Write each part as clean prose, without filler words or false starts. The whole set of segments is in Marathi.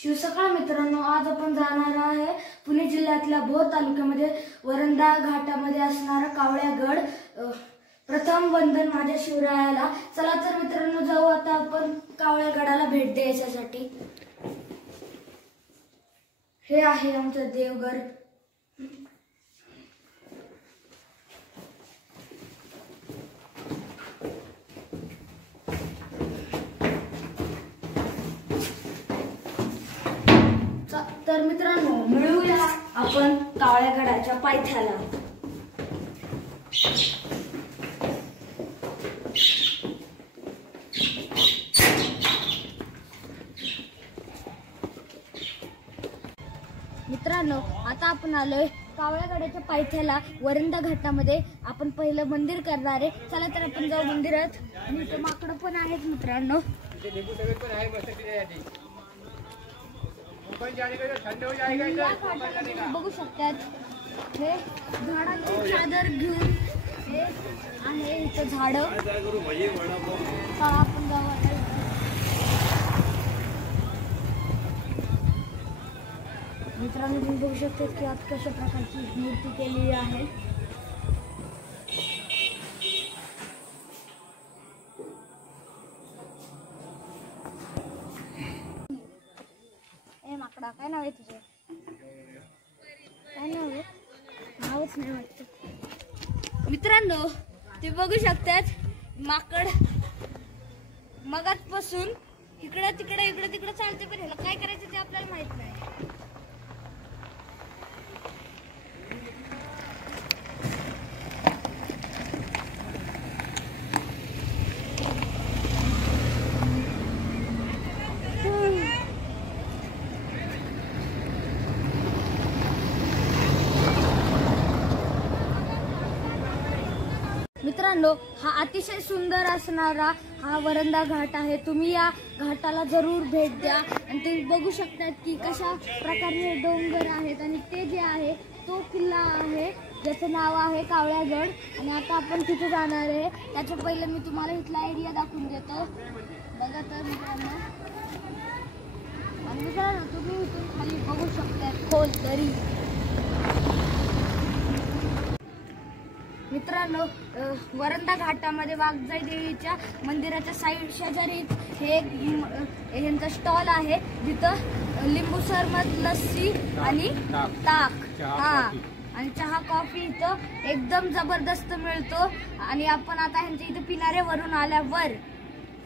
शिवसकाळ मित्रांनो, आज आपण जाणार आहे पुणे जिल्ह्यातल्या भोर तालुक्यामध्ये वरंधा घाटामध्ये असणारा कावळ्यागड। प्रथम वंदन माझ्या शिवरायाला। चला तर मित्रांनो, जाऊ आता आपण कावळ्यागडाला भेट द्यायसाठी। हे आहे आमचं देवगड। तर मित्रांनो, मिळूया आपण कावळ्यागडाच्या पायथ्याला। मित्रांनो, आता आपण आलोय कावळ्यागडाच्या पायथ्याला वरंधा घाटामध्ये। आपण पहिलं मंदिर करणार आहे। चला तर आपण जाऊ मंदिरात। आणि इथे माकडं पण आहेत मित्रांनो। बघू शकतात, हे झाडांची चादर घेऊन हे आहे इथं झाड। आपण जाऊ। मित्रांनो, तुम्ही बघू शकतात की आज कशा प्रकारची मूर्ती केलेली आहे। माकडा, काय नाव आहे तुझे? काय नाव आहे? नावच नाही वाटत। मित्रांनो, ते बघू शकतात माकड मगाचपासून इकडे तिकडे चालते, पण ह्याला काय करायचं ते आपल्याला माहित नाही। मित्रांनो, हा अतिशय सुंदर असणारा हा वरंधा घाट आहे। तुम्ही या घाटाला जरूर भेट द्या। आणि तुम्ही बघू शकतात की कशा प्रकारे डोंगर आहेत। आणि ते जे आहे तो किल्ला आहे ज्याचं नाव आहे कावळ्यागड। आणि आता आपण तिथे जाणार आहे। त्याच्या पहिले मी तुम्हाला इथला एरिया दाखवून देतो। बघा तर मित्रांनो, तुम्ही इथून खाली बघू शकता खोल दरी। मित्रांनो, वरंधा घाटामध्ये वाघजाई देवीच्या मंदिराच्या साईड शेजारी हे ह्यांचा स्टॉल आहे, जिथं लिंबू सरबत, लस्सी आणि ताक आणि चहा कॉफी इथं एकदम जबरदस्त मिळतो। आणि आपण आता ह्यांच्या इथं पिनाऱ्यावरून आल्यावर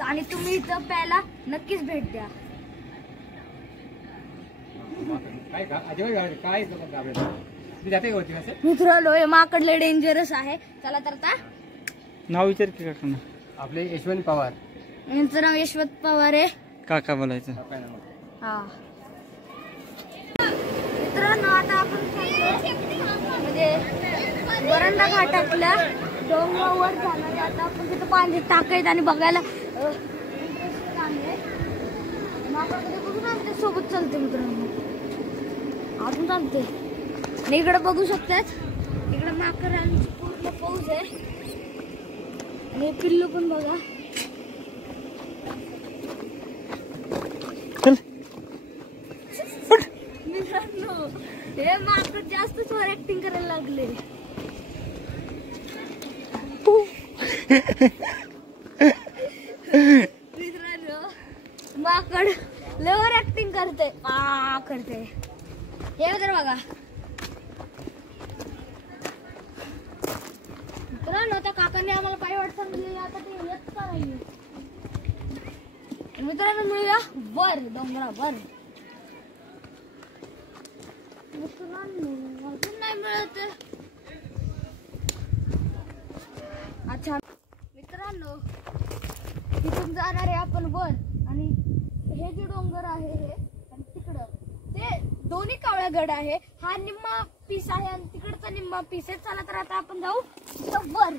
आणि तुम्ही इथं प्यायला नक्कीच भेट द्या। मित्रांनो, हे माकडले डेंजरस आहे। चला तर आता नाव विचार की काका। आपले यशवंत पवार, यांचं नाव यशवंत पवार आहे। काका बोलायचं। हा मित्रांनो, आता आपण म्हणजे वरंधा घाटातल्या डोंगरावर जाणार। आता आपण तिथं पाणी टाकायचं आणि बघायला बघून आमच्या सोबत चालते। मित्रांनो, अजून चालते। आणि इकडे बघू शकतात, इकडे माकडांची पूर्ण फौज आहे। आणि पिल्लू पण बघा। मित्रांनो, हे माकड जास्तच ओव्हर ऍक्टिंग करायला लागले। मित्रांनो, माकड लय ओव्हर ऍक्टिंग करते करते। हे बघा मित्रांनो, त्या काकांनी आम्हाला पाय वाट सांगितली, आता ते येत का नाही। मित्रांनो, मिळूया वर डोंगरावर। मित्रांनो, अजून नाही मिळत। अच्छा मित्रांनो, तिथून जाणार आहे आपण वर। आणि हे जे डोंगर आहे हे आणि तिकडं ते दोन्ही कावळ्यागड आहे। हा निम्मा पीस आहे आणि तिकडचा निम्मा पीस आहे। चला तर आता आपण जाऊ वर।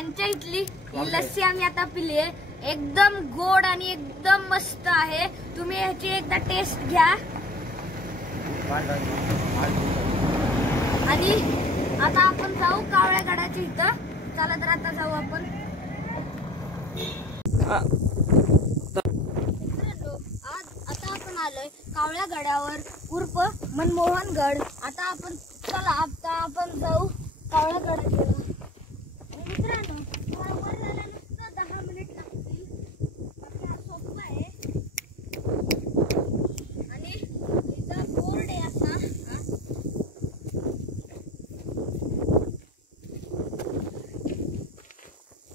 ह्यांच्या इथली लस्सी आम्ही आता पिली आहे, एकदम गोड आणि एकदम मस्त आहे. तुम्ही ह्याची एकदा टेस्ट घ्या. आणि आता आपण जाऊ कावळ्या गडाच्या इथं. चला तर आता जाऊ आपण. आता आपण आलोय कावळ्या गडावर उर्फ मनमोहनगड. आता आपण जाऊ कावळ्या गडाच्या. मित्रांनो, वर जायला नुसतं 10 मिनिट लागतील. सोपं आहे. आणि इथं बोर्ड आहे असा.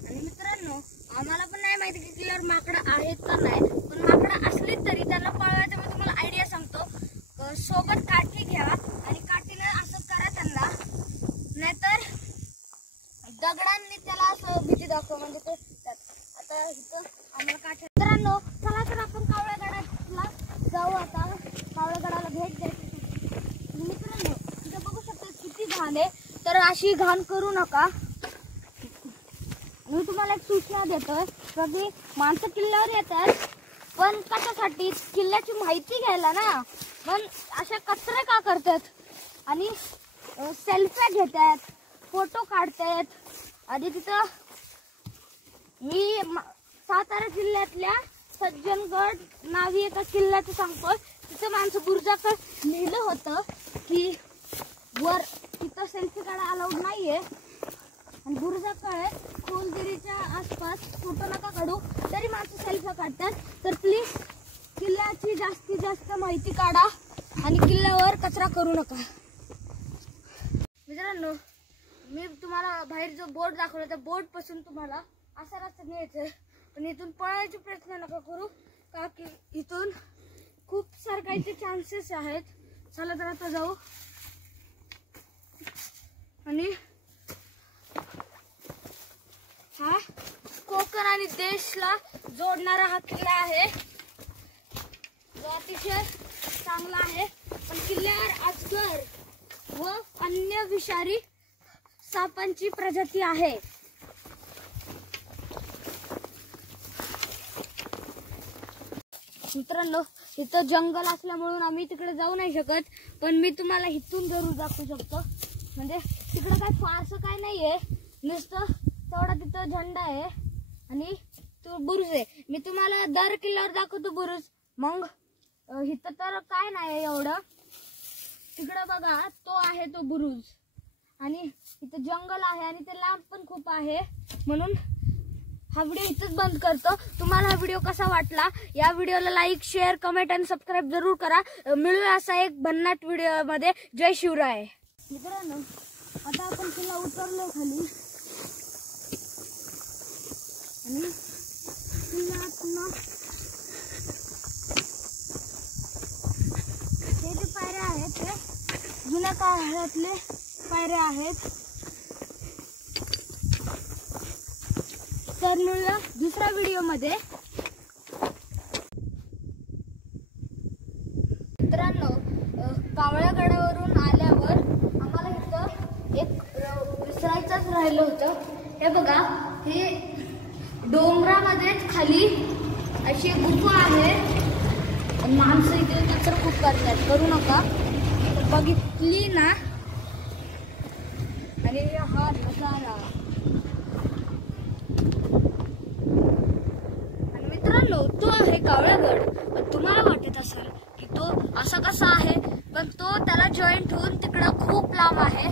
आणि मित्रांनो, आम्हाला पण नाही माहिती की किल्ल्यावर माकडं आहेत का नाही, पण माकडं असली तरी त्यांना पळवायचं मी तुम्हाला आयडिया सांगतो. सोबत काठी घ्या आणि काठीनं असं करा त्यांना, नाहीतर दगडांनी त्याला असं भीती दाखव. म्हणजे ते आता इथं आम्हाला काठी. मित्रांनो, चला तर आपण कावळ्या गडाला जाऊ. आता कावळ्या गडाला भेट द्यायची. मित्रांनो, इथं बघू शकता किती घाण आहे, तर अशी घाण करू नका. मी तुम्हाला एक सूचना देतोय, कधी माणसं किल्ल्यावर येतात पण कशासाठी, किल्ल्याची माहिती घ्यायला ना. पण अशा कचरे का करतात आणि सेल्फ्या घेतात, फोटो काढतात. आणि तिथं मी सातारा जिल्ह्यातल्या सज्जनगड नावी एका किल्ल्याचं सांगतोय. तिथं माणसं बुरुजाकडे लिहिलं होतं की वर तिथं सेल्फी काढा अलाउड नाहीये. आणि बुरुजाकडे खोलगिरीच्या आसपास फोटो नका काढू, तरी माणसं सेल्फी काढतात. तर प्लीज किल्ल्याची जास्तीत जास्त माहिती काढा आणि किल्ल्यावर कचरा करू नका. मित्रांनो, मी तुम्हाला बाहेर जो बोर्ड दाखवला त्या बोर्ड पासून तुम्हाला असा रस्ता न्यायचं, पण इथून पळायचे प्रयत्न नका करू, का की इथून खूप सरकायचे चान्सेस आहेत. चला तर आता जाऊ. आणि हा कोकण आणि देशला जोडणारा हा किल्ला आहे, जो अतिशय चांगला आहे. पण किल्ल्यावर अजगर व अन्य विषारी सापांची प्रजाती आहे. मित्रांनो, इथं जंगल असल्यामुळे आम्ही तिकडे जाऊ नाही शकत, पण मी तुम्हाला इथून जरूर दाखवू शकतो. म्हणजे तिकडे काय फारसं काय नाहीये, नुसतं तेवढा तिथं झेंडा आहे आणि तो बुरुज आहे. मी तुम्हाला दर किल्ल्यावर दाखवतो बुरुज. मग इथं तर काय नाही एवढं. तिकडं बघा, तो आहे तो बुरुज. आणि इथं जंगल आहे आणि ते लांब पण खूप आहे. म्हणून हा व्हिडिओ इथंच बंद करतो. तुम्हाला हा व्हिडिओ कसा वाटला, या व्हिडिओला लाईक, शेअर, कमेंट आणि सबस्क्राईब जरूर करा. मिळूया असा एक भन्नाट व्हिडिओ मध्ये. जय शिवराय. मित्रांनो, आता आपण किल्ला उतरलो खाली आणि किल्ल्यातनं हे जे पायऱ्या आहेत ते जुन्या काळातले पायऱ्या आहेत. तर मिळूया दुसऱ्या व्हिडिओ मध्ये. मित्रांनो, कावळ्या गडावरून आल्यावर आम्हाला इथं एक विसरायचंच राहिलं होतं. हे बघा, हे डोंगरामध्येच खाली अशी गुफा आहे. माणसं इथे कचरा खूप करतात, करू नका. बघितली ना. आणि हा नजारा. आणि मित्रांनो, तो आहे कावळागड. तुम्हाला वाटत असेल की तो असा कसा आहे, पण तो त्याला जॉईंट होऊन तिकडं खूप लांब आहे.